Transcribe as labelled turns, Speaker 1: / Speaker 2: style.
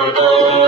Speaker 1: Lord, oh,